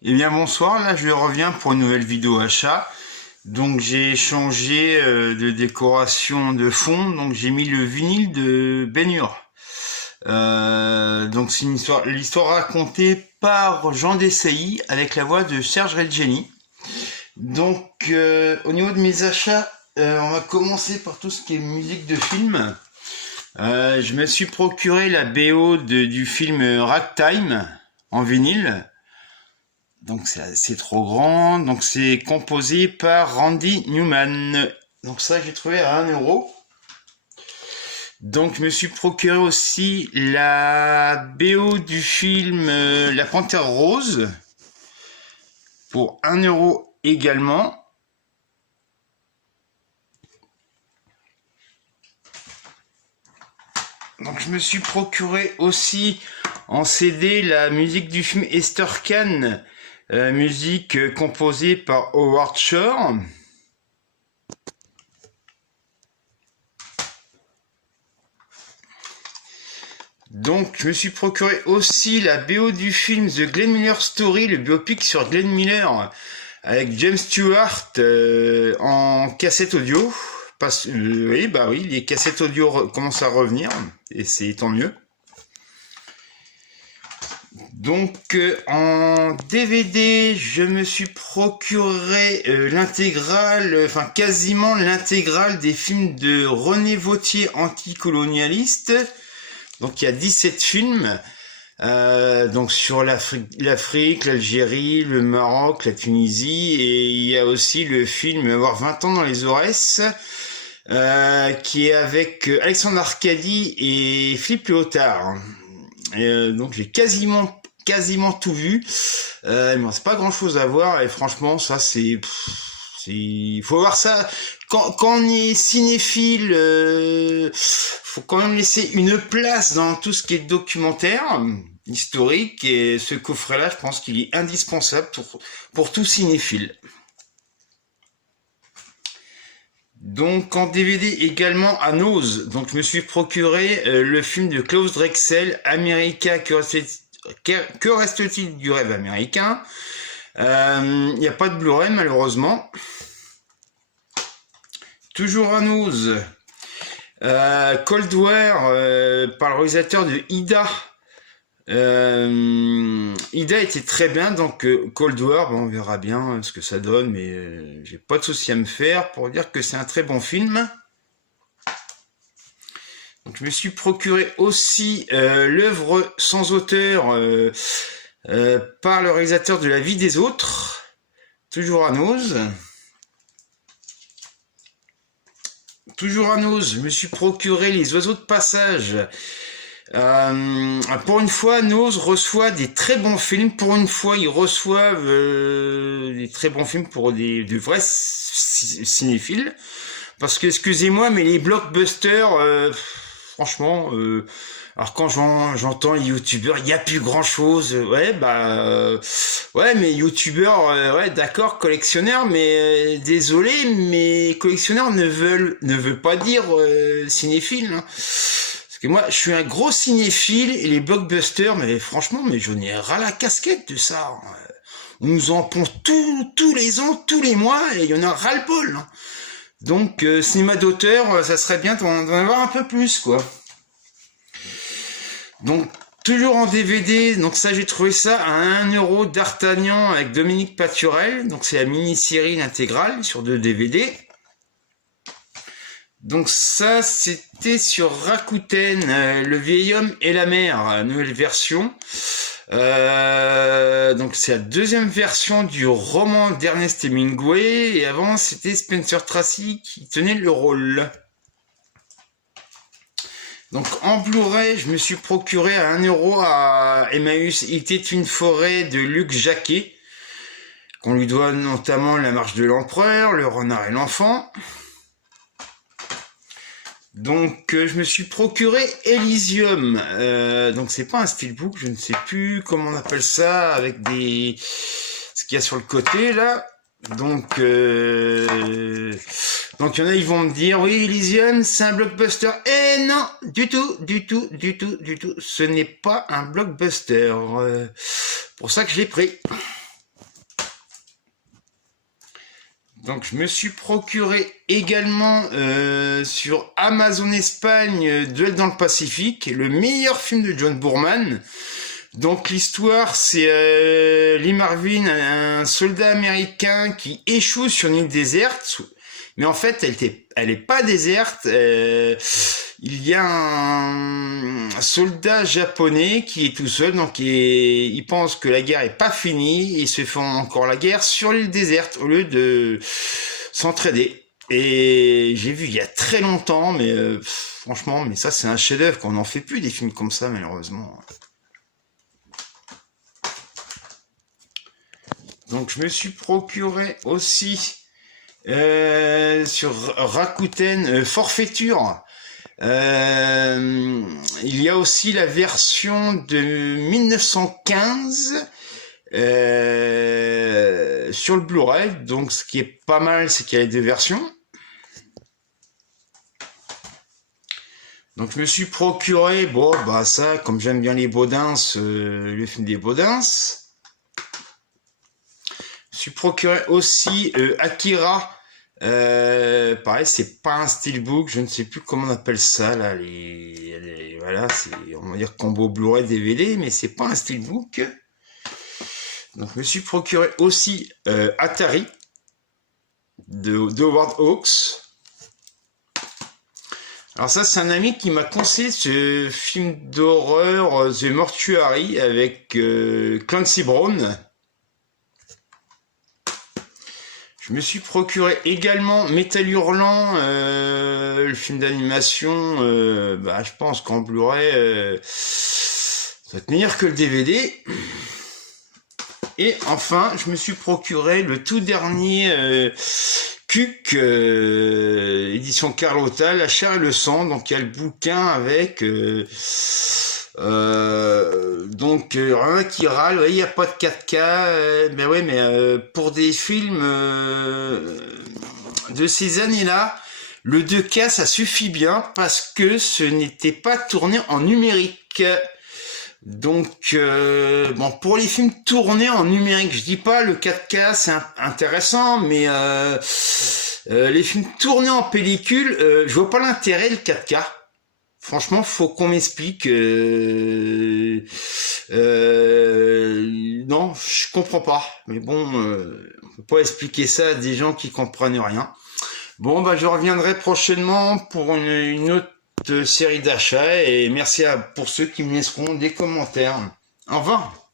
Eh bien bonsoir, là je reviens pour une nouvelle vidéo achat. Donc j'ai changé de décoration de fond, donc j'ai mis le vinyle de Ben Hur. Donc c'est l'histoire racontée par Jean Dessailly avec la voix de Serge Reggiani. Donc au niveau de mes achats, on va commencer par tout ce qui est musique de film. Je me suis procuré la BO du film Ragtime en vinyle. Donc c'est trop grand. Donc c'est composé par Randy Newman. Donc ça j'ai trouvé à 1 €. Donc je me suis procuré aussi la BO du film La Panthère Rose pour 1 € également. Donc je me suis procuré aussi en CD la musique du film Esther Khan, musique composée par Howard Shore. Donc je me suis procuré aussi la BO du film The Glenn Miller Story, le biopic sur Glenn Miller, avec James Stewart en cassette audio. Oui, les cassettes audio commencent à revenir, et c'est tant mieux. Donc en DVD, je me suis procuré l'intégrale, enfin quasiment l'intégrale des films de René Vauthier, anticolonialiste. Donc il y a 17 films, donc sur l'Afrique, l'Algérie, le Maroc, la Tunisie, et il y a aussi le film Avoir 20 ans dans les Aurès, qui est avec Alexandre Arcadi et Philippe Léotard. Donc j'ai quasiment tout vu. Il me reste pas grand chose à voir, et franchement ça il faut voir ça quand on est cinéphile. Faut quand même laisser une place dans tout ce qui est documentaire historique, et ce coffret là je pense qu'il est indispensable pour tout cinéphile. Donc en DVD également à Nose, donc je me suis procuré le film de Klaus Drexel, America, que reste-t-il du rêve américain. Il n'y a pas de Blu-ray malheureusement. Toujours à Nose, Cold War, par le réalisateur de Ida. Ida était très bien, donc Cold War, bon, on verra bien ce que ça donne, mais j'ai pas de souci à me faire pour dire que c'est un très bon film. Donc je me suis procuré aussi l'œuvre sans auteur par le réalisateur de La vie des autres, toujours à Nose. Toujours à Nose, je me suis procuré Les oiseaux de passage. Pour une fois, Nose reçoit des très bons films. Pour une fois, ils reçoivent des très bons films pour de vrais cinéphiles. Parce que, excusez-moi, mais les blockbusters, franchement, alors quand j'entends les youtubeurs, il n'y a plus grand chose. Ouais, ouais, mais youtubeurs, ouais, d'accord, collectionneurs, mais désolé, mais collectionneurs ne veut pas dire cinéphile. Hein. Parce que moi, je suis un gros cinéphile, et les blockbusters, mais franchement, mais j'en ai ras la casquette de ça. On nous en pond tous les ans, tous les mois, et il y en a ras le bol. Hein. Donc, cinéma d'auteur, ça serait bien d'en avoir un peu plus, quoi. Donc, toujours en DVD, donc ça, j'ai trouvé ça à 1 € d'Artagnan avec Dominique Paturel. Donc, c'est la mini-série intégrale sur 2 DVD. Donc ça, c'était sur Rakuten, Le vieil homme et la mer, nouvelle version. Donc c'est la deuxième version du roman d'Ernest Hemingway, et avant c'était Spencer Tracy qui tenait le rôle. Donc en Blu-ray, je me suis procuré à 1 € à Emmaüs, Il était une forêt de Luc Jacquet, qu'on lui doit notamment La marche de l'empereur, Le renard et l'enfant. Donc je me suis procuré Elysium, donc c'est pas un steelbook, je ne sais plus comment on appelle ça, avec ce qu'il y a sur le côté là. Donc il y en a, ils vont me dire oui, Elysium c'est un blockbuster. Eh non, du tout, ce n'est pas un blockbuster. Pour ça que je l'ai pris. Donc je me suis procuré également sur Amazon Espagne Duel dans le Pacifique, le meilleur film de John Boorman. Donc l'histoire, c'est Lee Marvin, un soldat américain qui échoue sur une île déserte, mais en fait elle est pas déserte. Il y a un soldat japonais qui est tout seul, donc il pense que la guerre est pas finie, et ils se font encore la guerre sur l'île déserte au lieu de s'entraider. Et j'ai vu il y a très longtemps, mais franchement, mais ça c'est un chef-d'œuvre, qu'on n'en fait plus des films comme ça malheureusement. Donc je me suis procuré aussi sur Rakuten Forfaiture. Il y a aussi la version de 1915 sur le Blu-ray. Donc ce qui est pas mal, c'est qu'il y a les deux versions. Donc je me suis procuré, bon bah ça, comme j'aime bien les Baudins, le film des Baudins. Je me suis procuré aussi Akira. Pareil, c'est pas un steelbook, je ne sais plus comment on appelle ça là, voilà, c'est, on va dire combo Blu-ray DVD, mais c'est pas un steelbook. Donc je me suis procuré aussi Atari de Howard Hawks. Alors ça, c'est un ami qui m'a conseillé ce film d'horreur The Mortuary avec Clancy Brown. Je me suis procuré également Métal Hurlant, le film d'animation. Je pense qu'en Blu-ray, ça va être meilleur que le DVD. Et enfin, je me suis procuré le tout dernier Cuc, édition Carlotta, La chair et le sang. Donc il y a le bouquin avec... rien qui râle, ouais, il n'y a pas de 4K, mais ouais, mais pour des films de ces années-là, le 2K ça suffit bien parce que ce n'était pas tourné en numérique. Donc bon, pour les films tournés en numérique, je dis pas le 4K c'est intéressant, mais les films tournés en pellicule, je vois pas l'intérêt le 4K. Franchement, faut qu'on m'explique. Non, je comprends pas. Mais bon, on peut pas expliquer ça à des gens qui comprennent rien. Bon, je reviendrai prochainement pour une autre série d'achats. Et merci pour ceux qui me laisseront des commentaires. Au revoir.